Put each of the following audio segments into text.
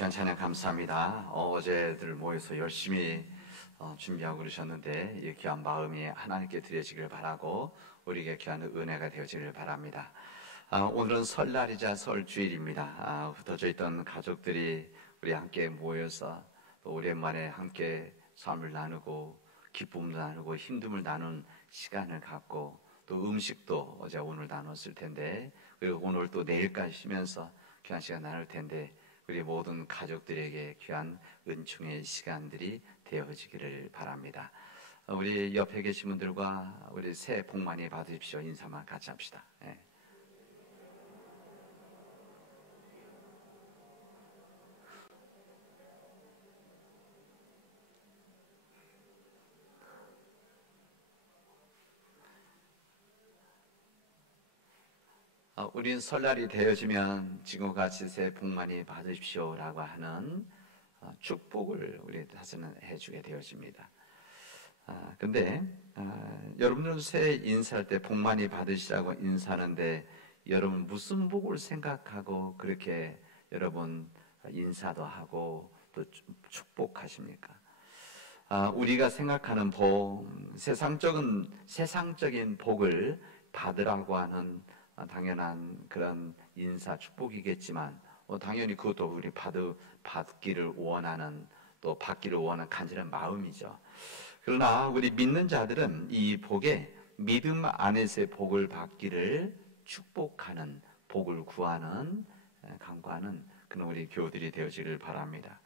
귀한 찬양 감사합니다. 어제들 모여서 열심히 준비하고 그러셨는데 이 귀한 마음이 하나님께 드려지길 바라고 우리에게 귀한 은혜가 되어지길 바랍니다. 오늘은 설날이자 설주일입니다. 흩어져 있던 가족들이 우리 함께 모여서 또 오랜만에 함께 삶을 나누고 기쁨을 나누고 힘듦을 나눈 시간을 갖고 또 음식도 어제 오늘 나눴을 텐데, 그리고 오늘 또 내일까지 쉬면서 귀한 시간 나눌 텐데 우리 모든 가족들에게 귀한 은총의 시간들이 되어지기를 바랍니다. 우리 옆에 계신 분들과 우리 새해 복 많이 받으십시오. 인사만 같이 합시다. 네. 우린 설날이 되어지면 지금과 같이 새해 복 많이 받으십시오 라고 하는 축복을 우리 다스는 해주게 되어집니다. 근데 여러분들 새해 인사할 때 복 많이 받으시라고 인사하는데 여러분 무슨 복을 생각하고 그렇게 여러분 인사도 하고 또 축복하십니까? 우리가 생각하는 복, 세상적인 복을 받으라고 하는 당연한 그런 인사 축복이겠지만 당연히 그것도 우리 받기를 원하는, 또 받기를 원하는 간절한 마음이죠. 그러나 우리 믿는 자들은 이 복에 믿음 안에서의 복을 받기를 축복하는, 복을 구하는, 간구하는 그런 우리 교우들이 되어지기를 바랍니다.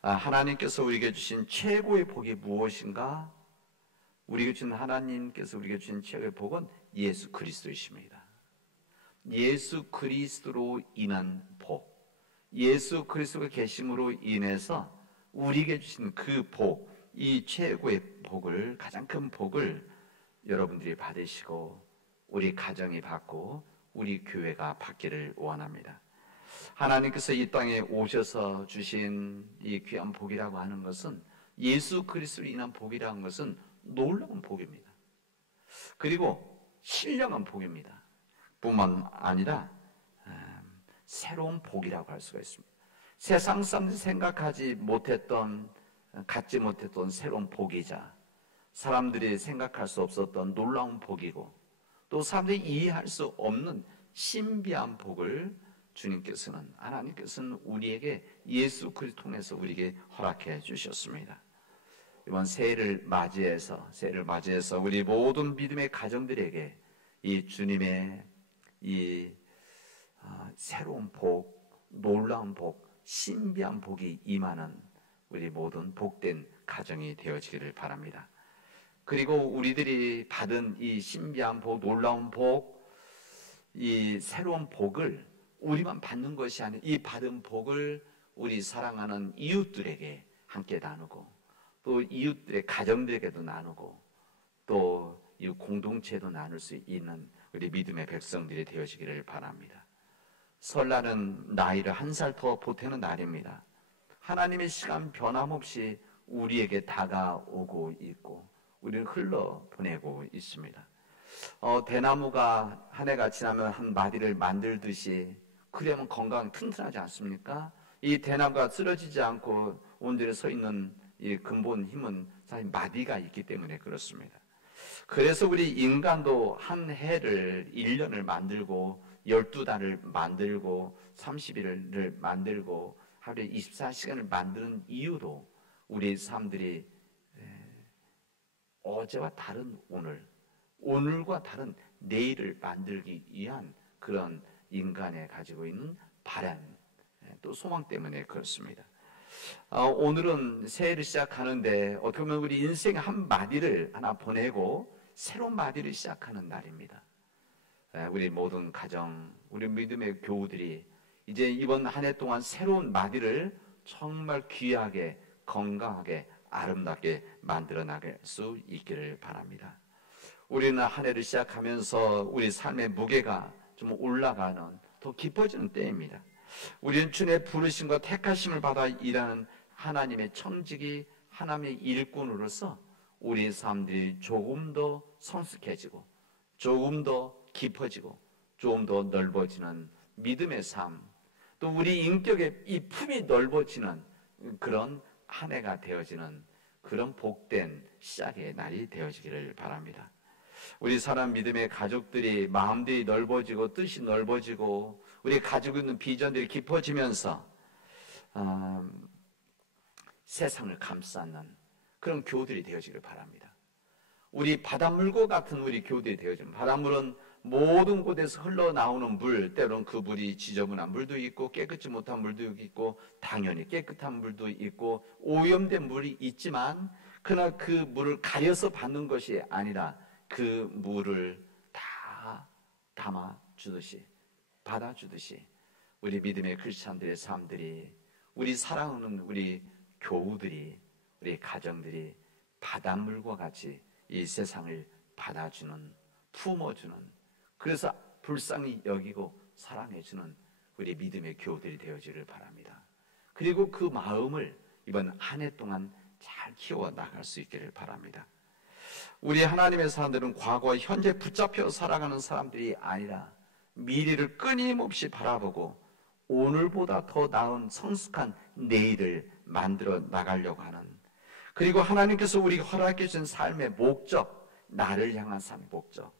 하나님께서 우리에게 주신 최고의 복이 무엇인가? 하나님께서 우리에게 주신 최고의 복은 예수 그리스도이십니다. 예수 그리스도로 인한 복, 예수 그리스도가 계심으로 인해서 우리에게 주신 그 복, 이 최고의 복을, 가장 큰 복을 여러분들이 받으시고 우리 가정이 받고 우리 교회가 받기를 원합니다. 하나님께서 이 땅에 오셔서 주신 이 귀한 복이라고 하는 것은, 예수 그리스도로 인한 복이라는 것은 놀라운 복입니다. 그리고 신령한 복입니다. 뿐만 아니라 새로운 복이라고 할 수가 있습니다. 세상 사람들이 갖지 못했던 새로운 복이자, 사람들이 생각할 수 없었던 놀라운 복이고, 또 사람들이 이해할 수 없는 신비한 복을 하나님께서는 우리에게 예수 그리스도 통해서 우리에게 허락해 주셨습니다. 이번 새해를 맞이해서 우리 모든 믿음의 가정들에게 이 주님의 이 새로운 복, 놀라운 복, 신비한 복이 임하는 우리 모든 복된 가정이 되어지기를 바랍니다. 그리고 우리들이 받은 이 신비한 복, 놀라운 복, 이 새로운 복을 우리만 받는 것이 아니라 이 받은 복을 우리 사랑하는 이웃들에게 함께 나누고, 또 이웃들의 가정들에게도 나누고, 또 이 공동체도 나눌 수 있는 우리 믿음의 백성들이 되어지기를 바랍니다. 설날은 나이를 한 살 더 보태는 날입니다. 하나님의 시간 변함없이 우리에게 다가오고 있고 우리는 흘러보내고 있습니다. 대나무가 한 해가 지나면 한 마디를 만들듯이, 그러면 건강 튼튼하지 않습니까? 이 대나무가 쓰러지지 않고 온전히 서 있는 이 근본 힘은 사실 마디가 있기 때문에 그렇습니다. 그래서 우리 인간도 한 해를 1년을 만들고 12달을 만들고 30일을 만들고 하루에 24시간을 만드는 이유도 우리 삶들이 어제와 다른 오늘과 다른 내일을 만들기 위한 그런 인간에 가지고 있는 바람, 또 소망 때문에 그렇습니다. 오늘은 새해를 시작하는데 어떻게 보면 우리 인생의 한 마디를 하나 보내고 새로운 마디를 시작하는 날입니다. 우리 모든 가정, 우리 믿음의 교우들이 이제 이번 한 해 동안 새로운 마디를 정말 귀하게, 건강하게, 아름답게 만들어 나갈 수 있기를 바랍니다. 우리는 한 해를 시작하면서 우리 삶의 무게가 좀 올라가는, 더 깊어지는 때입니다. 우리는 주님의 부르심과 택하심을 받아 일하는 하나님의 청지기, 하나님의 일꾼으로서 우리의 삶들이 조금 더 성숙해지고 조금 더 깊어지고 조금 더 넓어지는 믿음의 삶, 또 우리 인격의 이 품이 넓어지는 그런 한 해가 되어지는 그런 복된 시작의 날이 되어지기를 바랍니다. 우리 사람 믿음의 가족들이 마음들이 넓어지고 뜻이 넓어지고 우리 가지고 있는 비전들이 깊어지면서 세상을 감싸는 그런 교우들이 되어지기를 바랍니다. 우리 바닷물과 같은 우리 교우들이 되어지는, 바닷물은 모든 곳에서 흘러나오는 물, 때로는 그 물이 지저분한 물도 있고 깨끗지 못한 물도 있고 당연히 깨끗한 물도 있고 오염된 물이 있지만, 그러나 그 물을 가려서 받는 것이 아니라 그 물을 다 담아주듯이, 받아주듯이 우리 믿음의 크리스찬들의 삶들이, 우리 사랑하는 우리 교우들이, 우리 가정들이 바닷물과 같이 이 세상을 받아주는, 품어주는, 그래서 불쌍히 여기고 사랑해주는 우리 믿음의 교우들이 되어지기를 바랍니다. 그리고 그 마음을 이번 한 해 동안 잘 키워나갈 수 있기를 바랍니다. 우리 하나님의 사람들은 과거와 현재 붙잡혀 살아가는 사람들이 아니라 미래를 끊임없이 바라보고 오늘보다 더 나은 성숙한 내일을 만들어 나가려고 하는, 그리고 하나님께서 우리가 허락해 주신 삶의 목적, 나를 향한 삶의 목적,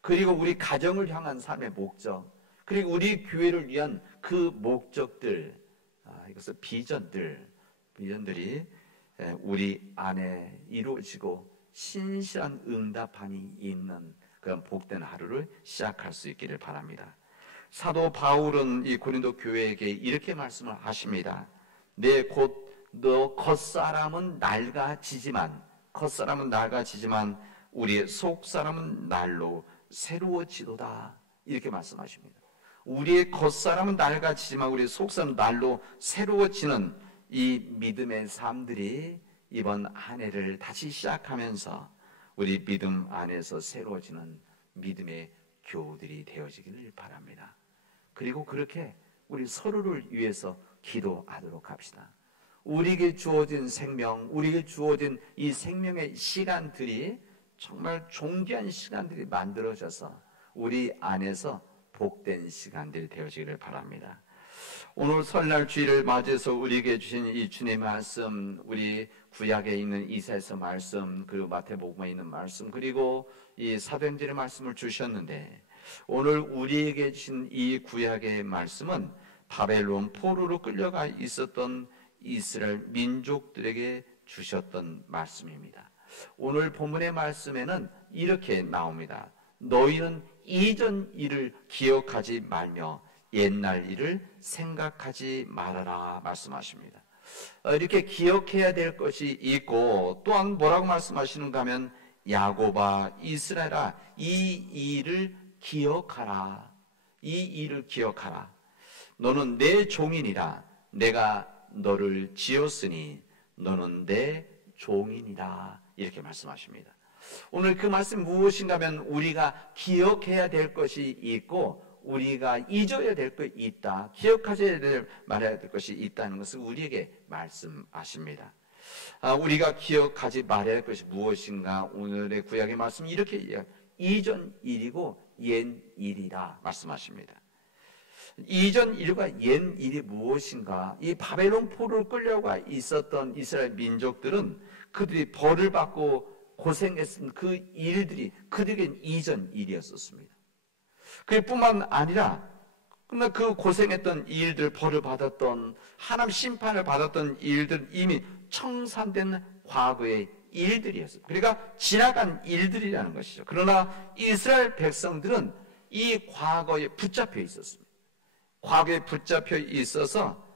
그리고 우리 가정을 향한 삶의 목적, 그리고 우리 교회를 위한 그 목적들, 이것은 비전들이 우리 안에 이루어지고 신실한 응답함이 있는 그런 복된 하루를 시작할 수 있기를 바랍니다. 사도 바울은 이 고린도 교회에게 이렇게 말씀을 하십니다. 너 겉사람은 낡아지지만 우리의 속사람은 날로 새로워지도다, 이렇게 말씀하십니다. 우리의 겉사람은 낡아지지만 우리의 속사람은 날로 새로워지는 이 믿음의 삶들이 이번 한 해를 다시 시작하면서 우리 믿음 안에서 새로워지는 믿음의 교우들이 되어지기를 바랍니다. 그리고 그렇게 우리 서로를 위해서 기도하도록 합시다. 우리에게 주어진 생명, 우리에게 주어진 이 생명의 시간들이 정말 존귀한 시간들이 만들어져서 우리 안에서 복된 시간들이 되어지기를 바랍니다. 오늘 설날 주일을 맞이해서 우리에게 주신 이 주님의 말씀, 우리 구약에 있는 이사야서 말씀, 그리고 마태복음에 있는 말씀, 그리고 이 사도행전의 말씀을 주셨는데, 오늘 우리에게 주신 이 구약의 말씀은 바벨론 포로로 끌려가 있었던 이스라엘 민족들에게 주셨던 말씀입니다. 오늘 본문의 말씀에는 이렇게 나옵니다. 너희는 이전 일을 기억하지 말며 옛날 일을 생각하지 말아라 말씀하십니다. 이렇게 기억해야 될 것이 있고, 또한 뭐라고 말씀하시는가 하면 야곱아 이스라엘아 이 일을 기억하라. 이 일을 기억하라. 너는 내 종이니라. 내가 너를 지었으니 너는 내 종이니라. 이렇게 말씀하십니다. 오늘 그 말씀 무엇인가 하면 우리가 기억해야 될 것이 있고 우리가 잊어야 될 것이 있다, 기억하셔야 될, 말해야 될 것이 있다는 것을 우리에게 말씀하십니다. 우리가 기억하지 말아야 할 것이 무엇인가? 오늘의 구약의 말씀이 이렇게 이전 일이고 옛 일이라 말씀하십니다. 이전 일과 옛 일이 무엇인가? 이 바벨론 포로로 끌려가 있었던 이스라엘 민족들은 그들이 벌을 받고 고생했던 그 일들이 그들에겐 이전 일이었었습니다. 그뿐만 아니라 그 고생했던 일들, 벌을 받았던, 하나님 심판을 받았던 일들은 이미 청산된 과거의 일들이었어요. 그러니까 지나간 일들이라는 것이죠. 그러나 이스라엘 백성들은 이 과거에 붙잡혀 있었습니다. 과거에 붙잡혀 있어서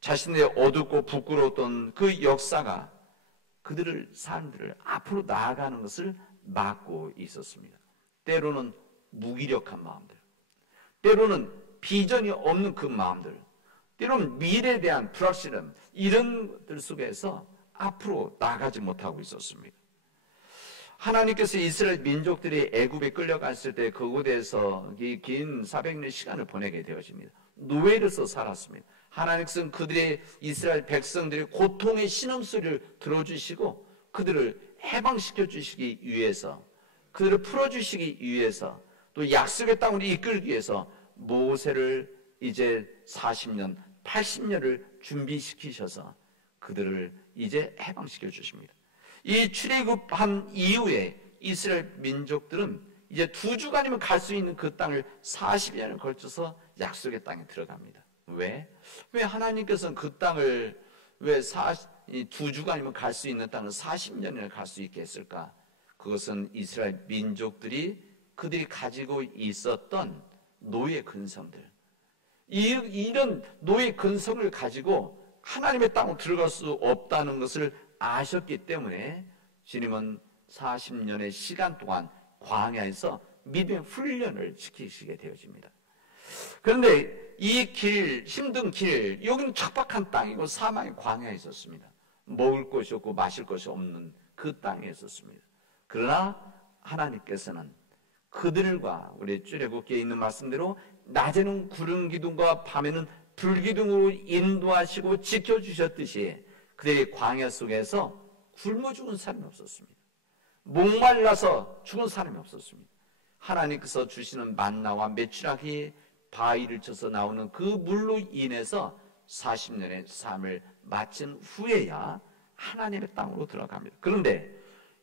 자신의 어둡고 부끄러웠던 그 역사가 그들을, 사람들을 앞으로 나아가는 것을 막고 있었습니다. 때로는 무기력한 마음들, 때로는 비전이 없는 그 마음들, 때로는 미래에 대한 불확실함, 이런 것들 속에서 앞으로 나가지 못하고 있었습니다. 하나님께서 이스라엘 민족들이 애굽에 끌려갔을 때 그곳에서 긴 400년 시간을 보내게 되어집니다. 노예로서 살았습니다. 하나님께서는 그들의, 이스라엘 백성들의 고통의 신음소리를 들어주시고 그들을 해방시켜 주시기 위해서, 그들을 풀어주시기 위해서, 또 약속의 땅으로 이끌기 위해서 모세를 이제 40년, 80년을 준비시키셔서 그들을 이제 해방시켜 주십니다. 이 출애굽한 이후에 이스라엘 민족들은 이제 2주간이면 갈 수 있는 그 땅을 40년을 걸쳐서 약속의 땅에 들어갑니다. 왜 하나님께서는 그 땅을 왜 2주간이면 갈 수 있는 땅을 40년을 갈 수 있게 했을까? 그것은 이스라엘 민족들이 그들이 가지고 있었던 노예 근성들, 이런 노예 근성을 가지고 하나님의 땅으로 들어갈 수 없다는 것을 아셨기 때문에 주님은 40년의 시간 동안 광야에서 믿음의 훈련을 시키시게 되어집니다. 그런데 이 길, 힘든 길, 여기는 척박한 땅이고 사망의 광야에 있었습니다. 먹을 것이 없고 마실 것이 없는 그 땅에 있었습니다. 그러나 하나님께서는 그들과 우리 출애굽기에 있는 말씀대로 낮에는 구름 기둥과 밤에는 불 기둥으로 인도하시고 지켜주셨듯이 그들의 광야 속에서 굶어 죽은 사람이 없었습니다. 목말라서 죽은 사람이 없었습니다. 하나님께서 주시는 만나와 메추라기 바위를 쳐서 나오는 그 물로 인해서 40년의 삶을 마친 후에야 하나님의 땅으로 들어갑니다. 그런데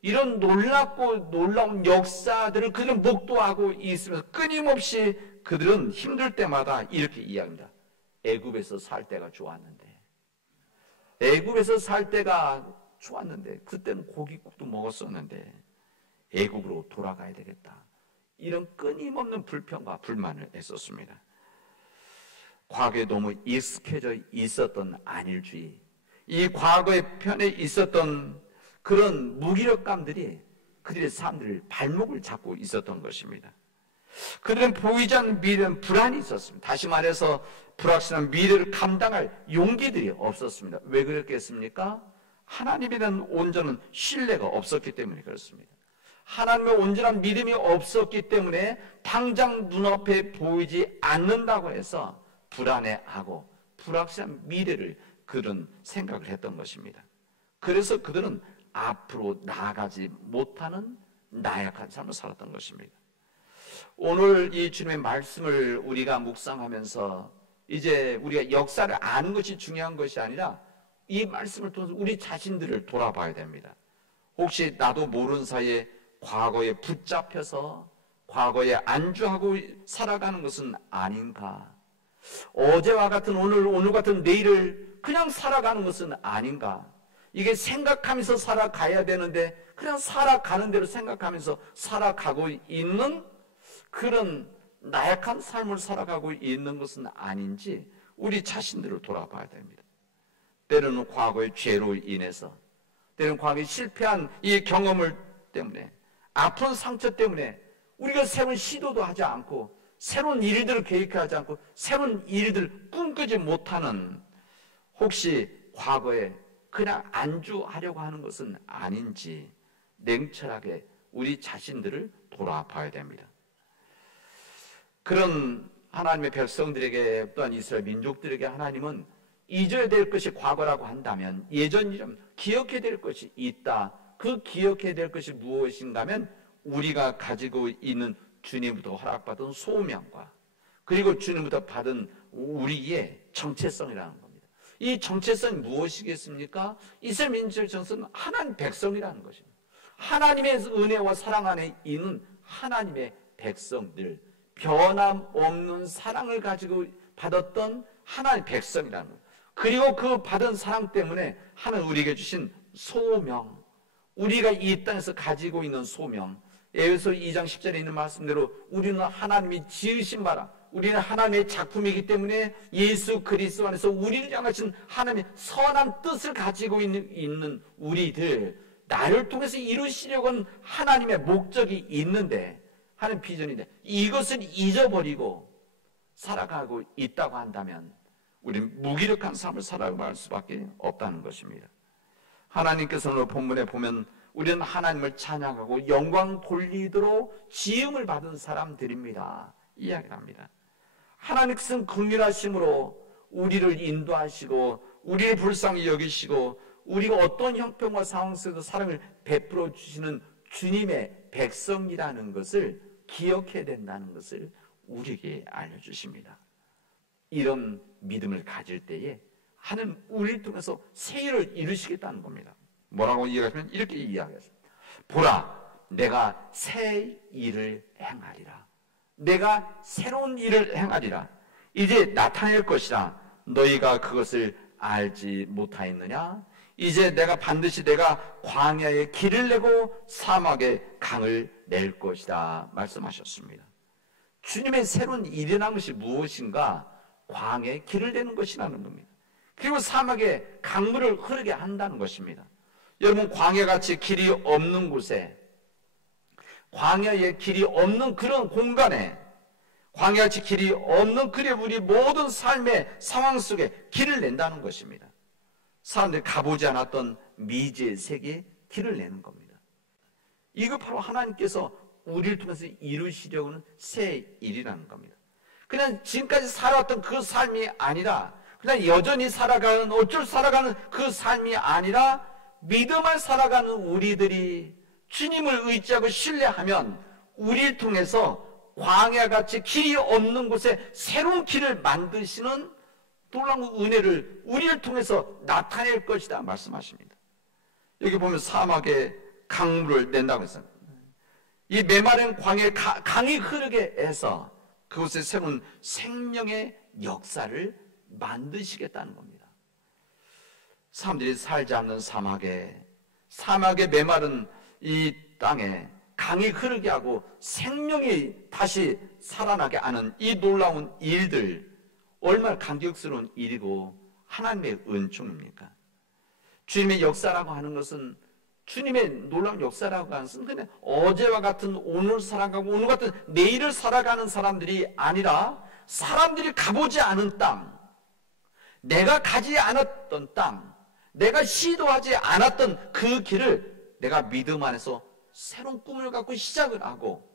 이런 놀랍고 놀라운 역사들을 그들은 목도하고 있으면서 끊임없이 그들은 힘들 때마다 이렇게 이야기합니다. 애굽에서 살 때가 좋았는데, 애굽에서 살 때가 좋았는데, 그때는 고깃국도 먹었었는데 애굽으로 돌아가야 되겠다. 이런 끊임없는 불평과 불만을 했었습니다. 과거에 너무 익숙해져 있었던 안일주의, 이 과거의 편에 있었던 그런 무기력감들이 그들의 삶들을 발목을 잡고 있었던 것입니다. 그들은 보이지 않는 미래는 불안이 있었습니다. 다시 말해서 불확실한 미래를 감당할 용기들이 없었습니다. 왜 그랬겠습니까? 하나님에 대한 온전한 신뢰가 없었기 때문에 그렇습니다. 하나님의 온전한 믿음이 없었기 때문에 당장 눈앞에 보이지 않는다고 해서 불안해하고 불확실한 미래를 그들은 생각을 했던 것입니다. 그래서 그들은 앞으로 나아가지 못하는 나약한 삶을 살았던 것입니다. 오늘 이 주님의 말씀을 우리가 묵상하면서 이제 우리가 역사를 아는 것이 중요한 것이 아니라 이 말씀을 통해서 우리 자신들을 돌아봐야 됩니다. 혹시 나도 모르는 사이에 과거에 붙잡혀서 과거에 안주하고 살아가는 것은 아닌가? 어제와 같은 오늘 같은 내일을 그냥 살아가는 것은 아닌가? 이게 생각하면서 살아가야 되는데 그냥 살아가는 대로 생각하면서 살아가고 있는 그런 나약한 삶을 살아가고 있는 것은 아닌지 우리 자신들을 돌아봐야 됩니다. 때로는 과거의 죄로 인해서, 때로는 과거에 실패한 이 경험을 때문에, 아픈 상처 때문에 우리가 새로운 시도도 하지 않고 새로운 일들을 계획하지 않고 새로운 일들을 꿈꾸지 못하는, 혹시 과거에 그냥 안주하려고 하는 것은 아닌지 냉철하게 우리 자신들을 돌아봐야 됩니다. 그런 하나님의 백성들에게, 또한 이스라엘 민족들에게 하나님은 잊어야 될 것이 과거라고 한다면, 예전 이름 기억해야 될 것이 있다. 그 기억해야 될 것이 무엇인가 하면 우리가 가지고 있는 주님부터 허락받은 소명과 그리고 주님부터 받은 우리의 정체성이라는 겁니다. 이 정체성이 무엇이겠습니까? 이스라엘 민족의 정체성은 하나님 백성이라는 것입니다. 하나님의 은혜와 사랑 안에 있는 하나님의 백성들, 변함없는 사랑을 가지고 받았던 하나님의 백성이라는 것, 그리고 그 받은 사랑 때문에 하나님 우리에게 주신 소명, 우리가 이 땅에서 가지고 있는 소명, 에베소 2장 10절에 있는 말씀대로 우리는 하나님이 지으신 바라, 우리는 하나님의 작품이기 때문에 예수 그리스도 안에서 우리를 향하신 하나님의 선한 뜻을 가지고 있는 우리들, 나를 통해서 이루시려고 하는 하나님의 목적이 있는데, 하는 비전인데 이것을 잊어버리고 살아가고 있다고 한다면 우리는 무기력한 삶을 살아갈 수밖에 없다는 것입니다. 하나님께서는 본문에 보면 우리는 하나님을 찬양하고 영광 돌리도록 지음을 받은 사람들입니다, 이야기를 합니다. 하나님께서는 긍휼하심으로 우리를 인도하시고 우리를 불쌍히 여기시고 우리가 어떤 형편과 상황 속에서 사랑을 베풀어 주시는 주님의 백성이라는 것을 기억해야 된다는 것을 우리에게 알려주십니다. 이런 믿음을 가질 때에 하나님 우리를 통해서 새 일을 이루시겠다는 겁니다. 뭐라고 이야기하면 이렇게 이야기했어요. 보라, 내가 새 일을 행하리라. 내가 새로운 일을 행하리라. 이제 나타낼 것이라. 너희가 그것을 알지 못하였느냐? 이제 내가 반드시 내가 광야에 길을 내고 사막에 강을 낼 것이다 말씀하셨습니다. 주님의 새로운 일어난 것이 무엇인가? 광야에 길을 내는 것이라는 겁니다. 그리고 사막에 강물을 흐르게 한다는 것입니다. 여러분, 광야같이 길이 없는 곳에, 광야에 길이 없는 그런 공간에, 광야같이 길이 없는 그래 우리 모든 삶의 상황 속에 길을 낸다는 것입니다. 사람들이 가보지 않았던 미지의 세계에 길을 내는 겁니다. 이거 바로 하나님께서 우리를 통해서 이루시려고 하는 새 일이라는 겁니다. 그냥 지금까지 살아왔던 그 삶이 아니라, 그냥 여전히 살아가는, 어쩔 살아가는 그 삶이 아니라 믿음을 살아가는 우리들이 주님을 의지하고 신뢰하면 우리를 통해서 광야같이 길이 없는 곳에 새로운 길을 만드시는 놀라운 은혜를 우리를 통해서 나타낼 것이다 말씀하십니다. 여기 보면 사막에 강물을 낸다고 했어요. 이 메마른 광야에 강이 흐르게 해서 그곳에 새로운 생명의 역사를 만드시겠다는 겁니다. 사람들이 살지 않는 사막에 메마른 이 땅에 강이 흐르게 하고 생명이 다시 살아나게 하는 이 놀라운 일들, 얼마나 감격스러운 일이고 하나님의 은총입니까? 주님의 역사라고 하는 것은, 주님의 놀라운 역사라고 하는 것은 그냥 어제와 같은 오늘 살아가고 오늘 같은 내일을 살아가는 사람들이 아니라 사람들이 가보지 않은 땅, 내가 가지 않았던 땅, 내가 시도하지 않았던 그 길을 내가 믿음 안에서 새로운 꿈을 갖고 시작을 하고,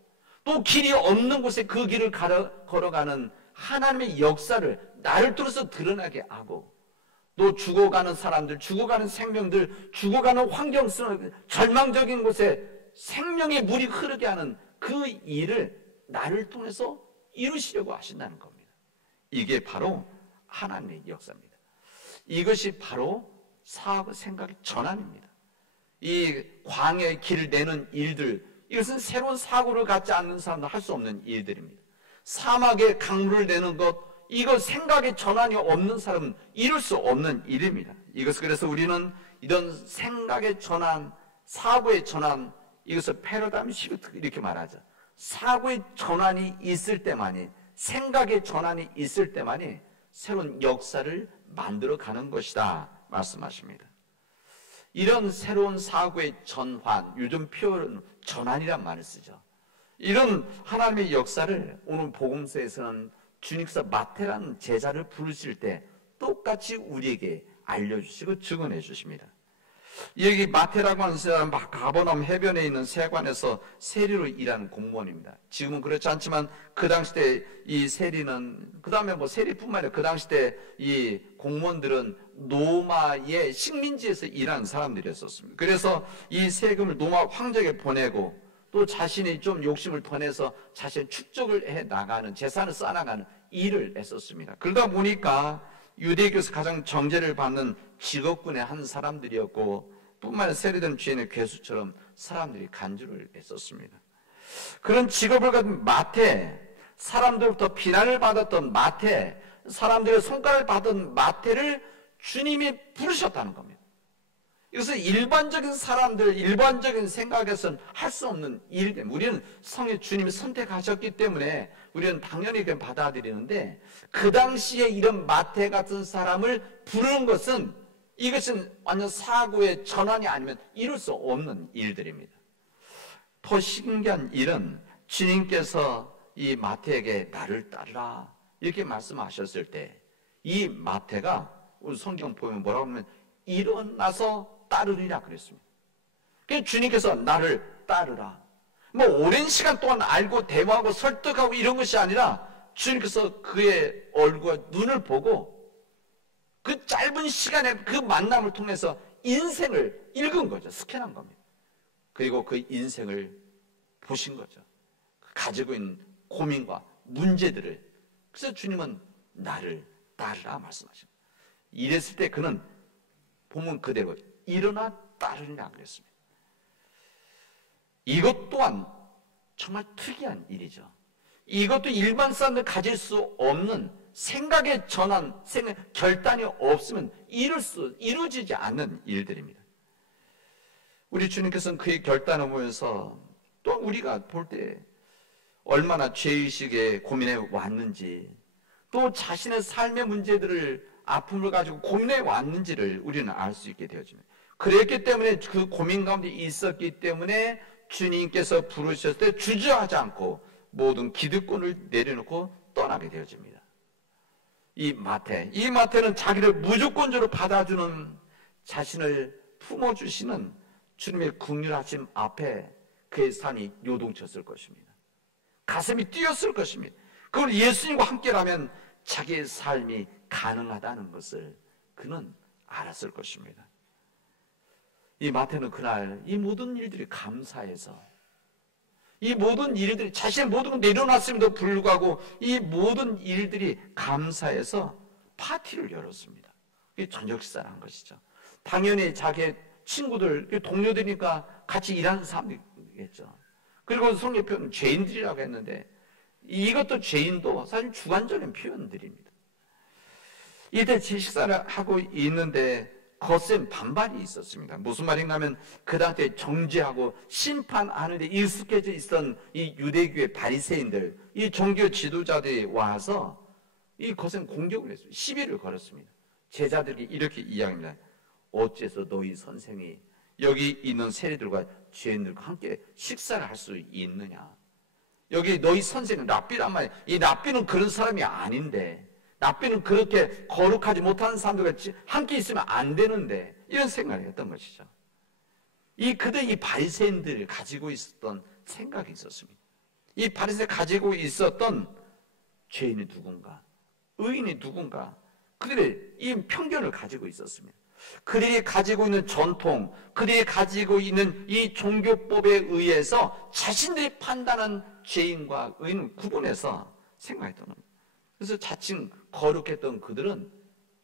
또 길이 없는 곳에 그 길을 걸어가는 하나님의 역사를 나를 통해서 드러나게 하고, 또 죽어가는 사람들, 죽어가는 생명들, 죽어가는 환경 속에 절망적인 곳에 생명의 물이 흐르게 하는 그 일을 나를 통해서 이루시려고 하신다는 겁니다. 이게 바로 하나님의 역사입니다. 이것이 바로 사하고 생각의 전환입니다. 이 광야의 길을 내는 일들, 이것은 새로운 사고를 갖지 않는 사람도 할 수 없는 일들입니다. 사막에 강물을 내는 것, 이거 생각의 전환이 없는 사람은 이룰 수 없는 일입니다. 이것을 그래서 우리는 이런 생각의 전환, 사고의 전환, 이것을 패러다임 시프트 이렇게 말하죠. 사고의 전환이 있을 때만이, 생각의 전환이 있을 때만이 새로운 역사를 만들어가는 것이다 말씀하십니다. 이런 새로운 사고의 전환, 요즘 표현 전환이란 말을 쓰죠. 이런 하나님의 역사를 오늘 복음서에서는 주님께서 마태라는 제자를 부르실 때 똑같이 우리에게 알려주시고 증언해 주십니다. 여기 마태라고 하는 사람은 가버나움 해변에 있는 세관에서 세리로 일하는 공무원입니다. 지금은 그렇지 않지만 그 당시 때 이 세리는, 그 다음에 뭐 세리뿐만 아니라 그 당시 때 이 공무원들은 로마의 식민지에서 일하는 사람들이었습니다. 그래서 이 세금을 로마 황제에게 보내고, 또 자신이 좀 욕심을 더 내서 자신의 축적을 해 나가는, 재산을 쌓아나가는 일을 했었습니다. 그러다 보니까 유대교에서 가장 정죄를 받는 직업군의 한 사람들이었고, 뿐만 아니라 세리된 주인의 괴수처럼 사람들이 간주를 했었습니다. 그런 직업을 가진 마태, 사람들부터 비난을 받았던 마태, 사람들의 손가락을 받은 마태를 주님이 부르셨다는 겁니다. 이것은 일반적인 사람들, 일반적인 생각에서는 할 수 없는 일입니다. 우리는 성의 주님이 선택하셨기 때문에 우리는 당연히 그냥 받아들이는데, 그 당시에 이런 마태 같은 사람을 부르는 것은, 이것은 완전 사고의 전환이 아니면 이룰 수 없는 일들입니다. 더 신기한 일은 주님께서 이 마태에게 나를 따르라 이렇게 말씀하셨을 때, 이 마태가 우리 성경 보면 뭐라고 하면 일어나서 따르리라 그랬습니다. 그래서 주님께서 나를 따르라, 뭐 오랜 시간 동안 알고 대화하고 설득하고 이런 것이 아니라 주님께서 그의 얼굴과 눈을 보고 그 짧은 시간에 그 만남을 통해서 인생을 읽은 거죠. 스캔한 겁니다. 그리고 그 인생을 보신 거죠. 가지고 있는 고민과 문제들을. 그래서 주님은 나를 따르라 말씀하십니다. 이랬을 때 그는 본문 그대로 일어나 따르리라 그랬습니다. 이것 또한 정말 특이한 일이죠. 이것도 일반 사람들 가질 수 없는 생각의 전환, 결단이 없으면 이루어지지 않는 일들입니다. 우리 주님께서는 그의 결단을 보면서 또 우리가 볼 때 얼마나 죄의식에 고민해 왔는지, 또 자신의 삶의 문제들을, 아픔을 가지고 고민해 왔는지를 우리는 알 수 있게 되어집니다. 그랬기 때문에, 그 고민 가운데 있었기 때문에 주님께서 부르셨을 때 주저하지 않고 모든 기득권을 내려놓고 떠나게 되어집니다. 이 마태는 자기를 무조건적으로 받아주는, 자신을 품어주시는 주님의 긍휼하심 앞에 그의 삶이 요동쳤을 것입니다. 가슴이 뛰었을 것입니다. 그걸 예수님과 함께라면 자기의 삶이 가능하다는 것을 그는 알았을 것입니다. 이 마태는 그날 이 모든 일들이 감사해서, 이 모든 일들이 자신의 모든 걸 내려놨음에도 불구하고 이 모든 일들이 감사해서 파티를 열었습니다. 이게 저녁 식사를 한 것이죠. 당연히 자기의 친구들, 동료들이니까 같이 일하는 사람들이겠죠. 그리고 성경 표현은 죄인들이라고 했는데, 이것도 죄인도 사실 주관적인 표현들입니다. 이때 식사를 하고 있는데 거센 반발이 있었습니다. 무슨 말인가 하면, 그 당시에 정죄하고 심판하는 데 익숙해져 있던 이 유대교의 바리새인들, 이 종교 지도자들이 와서 이 거센 공격을 했습니다. 시비를 걸었습니다. 제자들이 이렇게 이야기합니다. 어째서 너희 선생이 여기 있는 세리들과 죄인들과 함께 식사를 할 수 있느냐? 여기 너희 선생은 랍비란 말이야. 이 랍비는 그런 사람이 아닌데, 랍비는 그렇게 거룩하지 못한 사람들과 함께 있으면 안 되는데, 이런 생각을 했던 것이죠. 이 바리새인들이 가지고 있었던 생각이 있었습니다. 이 바리새인이 가지고 있었던 죄인이 누군가, 의인이 누군가, 그들의 이 편견을 가지고 있었습니다. 그들이 가지고 있는 전통, 그들이 가지고 있는 이 종교법에 의해서 자신들이 판단한 죄인과 의인을 구분해서 생각했던 겁니다. 그래서 자칭 거룩했던 그들은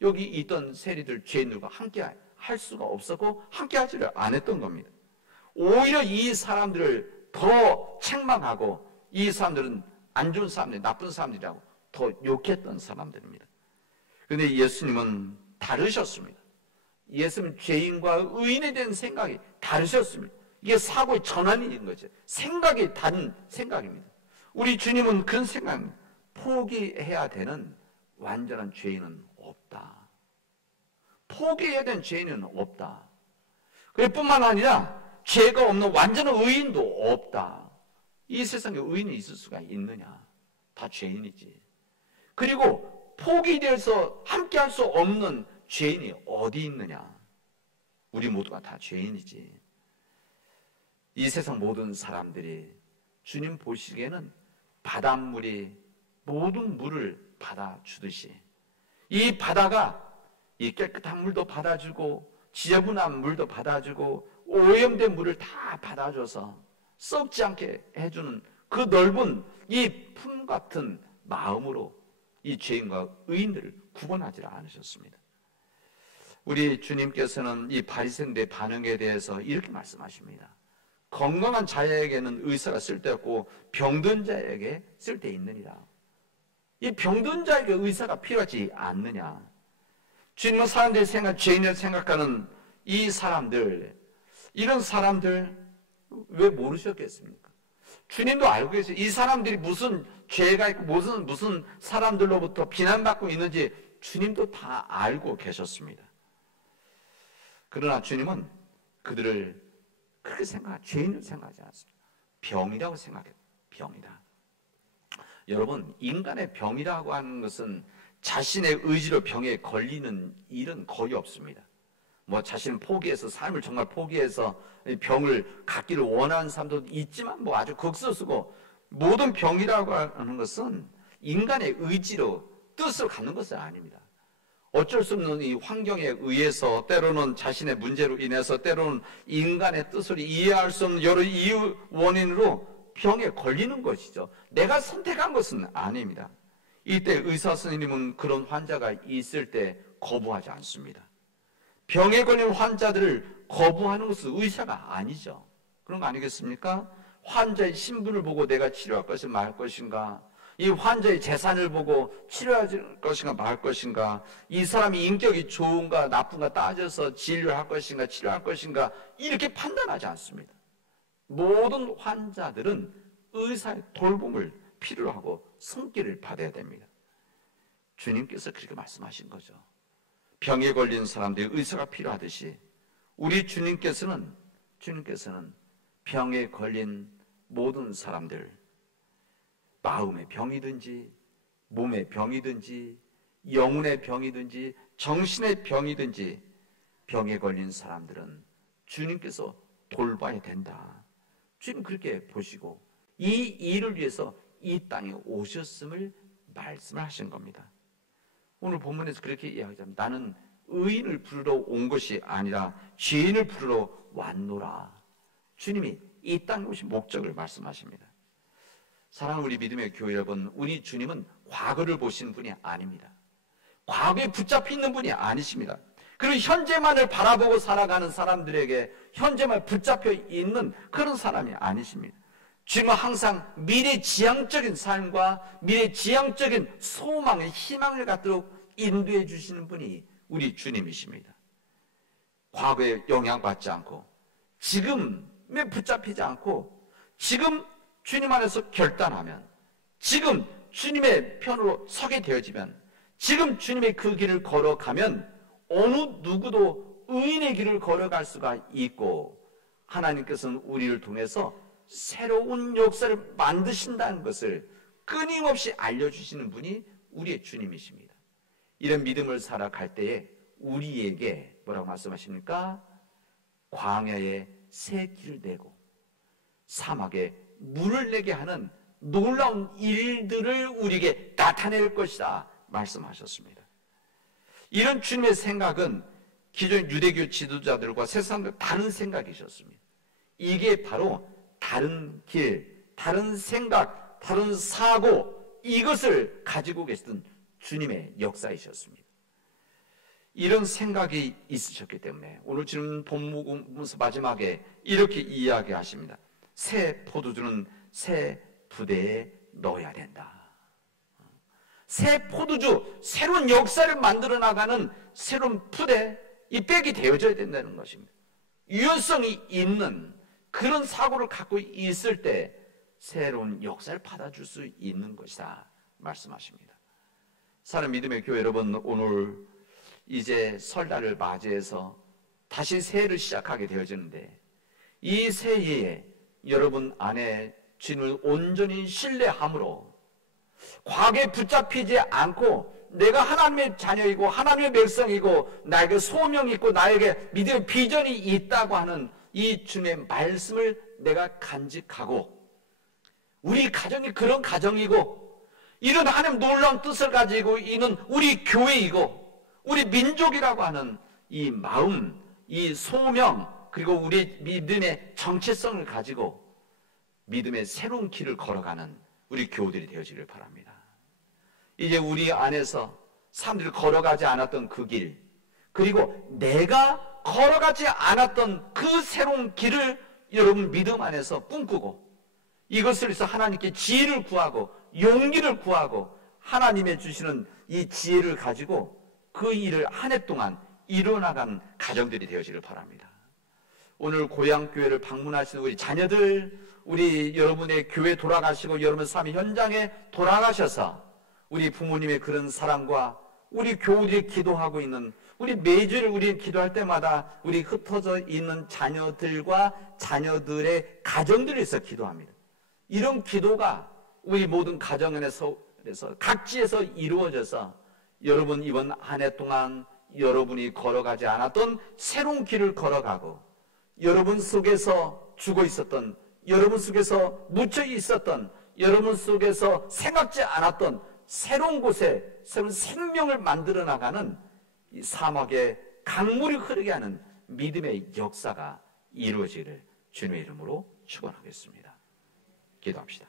여기 있던 세리들, 죄인들과 함께 할 수가 없었고 함께 하지를 안 했던 겁니다. 오히려 이 사람들을 더 책망하고, 이 사람들은 안 좋은 사람들, 나쁜 사람들이라고 더 욕했던 사람들입니다. 그런데 예수님은 다르셨습니다. 예수님은 죄인과 의인에 대한 생각이 다르셨습니다. 이게 사고의 전환이 있는 거죠. 생각이 다른 생각입니다. 우리 주님은 그런 생각입니다. 포기해야 되는 완전한 죄인은 없다. 포기해야 되는 죄인은 없다. 그뿐만 아니라 죄가 없는 완전한 의인도 없다. 이 세상에 의인이 있을 수가 있느냐? 다 죄인이지. 그리고 포기돼서 함께 할 수 없는 죄인이 어디 있느냐? 우리 모두가 다 죄인이지. 이 세상 모든 사람들이 주님 보시기에는 바닷물이 모든 물을 받아주듯이, 이 바다가 이 깨끗한 물도 받아주고 지저분한 물도 받아주고 오염된 물을 다 받아줘서 썩지 않게 해주는 그 넓은 이 품 같은 마음으로 이 죄인과 의인들을 구분하지 않으셨습니다. 우리 주님께서는 이 바리새인들의 반응에 대해서 이렇게 말씀하십니다. 건강한 자에게는 의사가 쓸데없고 병든 자에게 쓸데있느니라. 이 병든 자에게 의사가 필요하지 않느냐? 주님은 사람들이 죄인을 생각하는 이 사람들, 이런 사람들 왜 모르셨겠습니까? 주님도 알고 계세요. 이 사람들이 무슨 죄가 있고 무슨 사람들로부터 비난받고 있는지 주님도 다 알고 계셨습니다. 그러나 주님은 그들을 그렇게 죄인을 생각하지 않았습니다. 병이라고 생각해요. 병이다. 여러분, 인간의 병이라고 하는 것은 자신의 의지로 병에 걸리는 일은 거의 없습니다. 자신을 포기해서, 삶을 정말 포기해서 병을 갖기를 원하는 사람도 있지만 아주 극소수고, 모든 병이라고 하는 것은 인간의 의지로 뜻을 갖는 것은 아닙니다. 어쩔 수 없는 이 환경에 의해서, 때로는 자신의 문제로 인해서, 때로는 인간의 뜻을 이해할 수 없는 여러 이유, 원인으로 병에 걸리는 것이죠. 내가 선택한 것은 아닙니다. 이때 의사 선생님은 그런 환자가 있을 때 거부하지 않습니다. 병에 걸린 환자들을 거부하는 것은 의사가 아니죠. 그런 거 아니겠습니까? 환자의 신분을 보고 내가 치료할 것인가 말 것인가, 이 환자의 재산을 보고 치료할 것인가 말 것인가, 이 사람이 인격이 좋은가 나쁜가 따져서 진료를 할 것인가 치료할 것인가, 이렇게 판단하지 않습니다. 모든 환자들은 의사의 돌봄을 필요로 하고 손길을 받아야 됩니다. 주님께서 그렇게 말씀하신 거죠. 병에 걸린 사람들이 의사가 필요하듯이 우리 주님께서는 병에 걸린 모든 사람들, 마음의 병이든지 몸의 병이든지 영혼의 병이든지 정신의 병이든지 병에 걸린 사람들은 주님께서 돌봐야 된다. 주님 그렇게 보시고 이 일을 위해서 이 땅에 오셨음을 말씀을 하신 겁니다. 오늘 본문에서 그렇게 이야기하자면 나는 의인을 부르러 온 것이 아니라 죄인을 부르러 왔노라. 주님이 이 땅에 오신 목적을 말씀하십니다. 사랑하는 우리 믿음의 교회 여러분, 우리 주님은 과거를 보시는 분이 아닙니다. 과거에 붙잡혀 있는 분이 아니십니다. 그리고 현재만을 바라보고 살아가는 사람들에게 현재만 붙잡혀 있는 그런 사람이 아니십니다. 주님은 항상 미래지향적인 삶과 미래지향적인 소망의 희망을 갖도록 인도해 주시는 분이 우리 주님이십니다. 과거에 영향받지 않고 지금에 붙잡히지 않고 지금 주님 안에서 결단하면, 지금 주님의 편으로 서게 되어지면, 지금 주님의 그 길을 걸어가면 어느 누구도 의인의 길을 걸어갈 수가 있고 하나님께서는 우리를 통해서 새로운 역사를 만드신다는 것을 끊임없이 알려주시는 분이 우리의 주님이십니다. 이런 믿음을 살아갈 때에 우리에게 뭐라고 말씀하십니까? 광야에 새 길을 내고 사막에 물을 내게 하는 놀라운 일들을 우리에게 나타낼 것이다 말씀하셨습니다. 이런 주님의 생각은 기존 유대교 지도자들과 세상과 다른 생각이셨습니다. 이게 바로 다른 길, 다른 생각, 다른 사고, 이것을 가지고 계시던 주님의 역사이셨습니다. 이런 생각이 있으셨기 때문에 오늘 지금 본문서 마지막에 이렇게 이야기하십니다. 새 포도주는 새 부대에 넣어야 된다. 새 포도주, 새로운 역사를 만들어 나가는 새로운 부대, 이 백이 되어져야 된다는 것입니다. 유연성이 있는 그런 사고를 갖고 있을 때 새로운 역사를 받아줄 수 있는 것이다 말씀하십니다. 사랑하는 믿음의 교회 여러분, 오늘 이제 설날을 맞이해서 다시 새해를 시작하게 되어지는데 이 새해에 여러분 안에 주님을 온전히 신뢰함으로 과거에 붙잡히지 않고 내가 하나님의 자녀이고 하나님의 백성이고 나에게 소명이 있고 나에게 믿음의 비전이 있다고 하는 이 주님의 말씀을 내가 간직하고 우리 가정이 그런 가정이고 이런 하나님 놀라운 뜻을 가지고 있는 우리 교회이고 우리 민족이라고 하는 이 마음, 이 소명, 그리고 우리 믿음의 정체성을 가지고 믿음의 새로운 길을 걸어가는 우리 교우들이 되어지길 바랍니다. 이제 우리 안에서 사람들이 걸어가지 않았던 그 길, 그리고 내가 걸어가지 않았던 그 새로운 길을 여러분 믿음 안에서 꿈꾸고 이것을 위해서 하나님께 지혜를 구하고 용기를 구하고 하나님의 주시는 이 지혜를 가지고 그 일을 한 해 동안 이뤄나가는 가정들이 되어지길 바랍니다. 오늘 고향교회를 방문하시는 우리 자녀들, 우리 여러분의 교회 돌아가시고 여러분 삶의 현장에 돌아가셔서 우리 부모님의 그런 사랑과 우리 교우들이 기도하고 있는 우리 매주를 우리 기도할 때마다 우리 흩어져 있는 자녀들과 자녀들의 가정들을 위해서 기도합니다. 이런 기도가 우리 모든 가정 안에서 각지에서 이루어져서 여러분 이번 한 해 동안 여러분이 걸어가지 않았던 새로운 길을 걸어가고 여러분 속에서 죽어 있었던, 여러분 속에서 묻혀 있었던, 여러분 속에서 생각지 않았던 새로운 곳에 새로운 생명을 만들어 나가는 이 사막에 강물이 흐르게 하는 믿음의 역사가 이루어지기를 주님의 이름으로 축원하겠습니다. 기도합시다.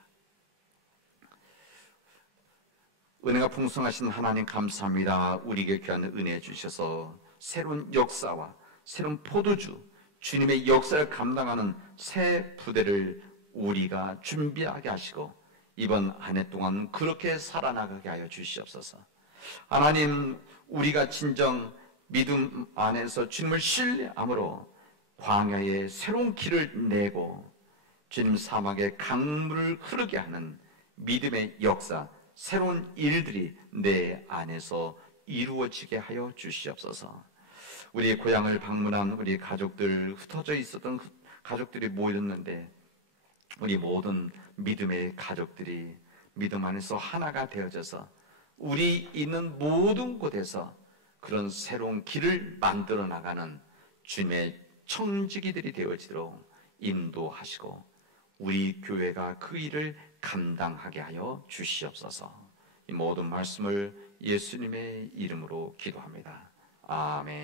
은혜가 풍성하신 하나님 감사합니다. 우리에게 귀한 은혜 주셔서 새로운 역사와 새로운 포도주, 주님의 역사를 감당하는 새 부대를 우리가 준비하게 하시고 이번 한 해 동안 그렇게 살아나가게 하여 주시옵소서. 하나님, 우리가 진정 믿음 안에서 주님을 신뢰함으로 광야에 새로운 길을 내고 주님 사막에 강물을 흐르게 하는 믿음의 역사, 새로운 일들이 내 안에서 이루어지게 하여 주시옵소서. 우리 고향을 방문한 우리 가족들, 흩어져 있었던 가족들이 모였는데 우리 모든 믿음의 가족들이 믿음 안에서 하나가 되어져서 우리 있는 모든 곳에서 그런 새로운 길을 만들어 나가는 주님의 청지기들이 되어지도록 인도하시고 우리 교회가 그 일을 감당하게 하여 주시옵소서. 이 모든 말씀을 예수님의 이름으로 기도합니다. 아멘.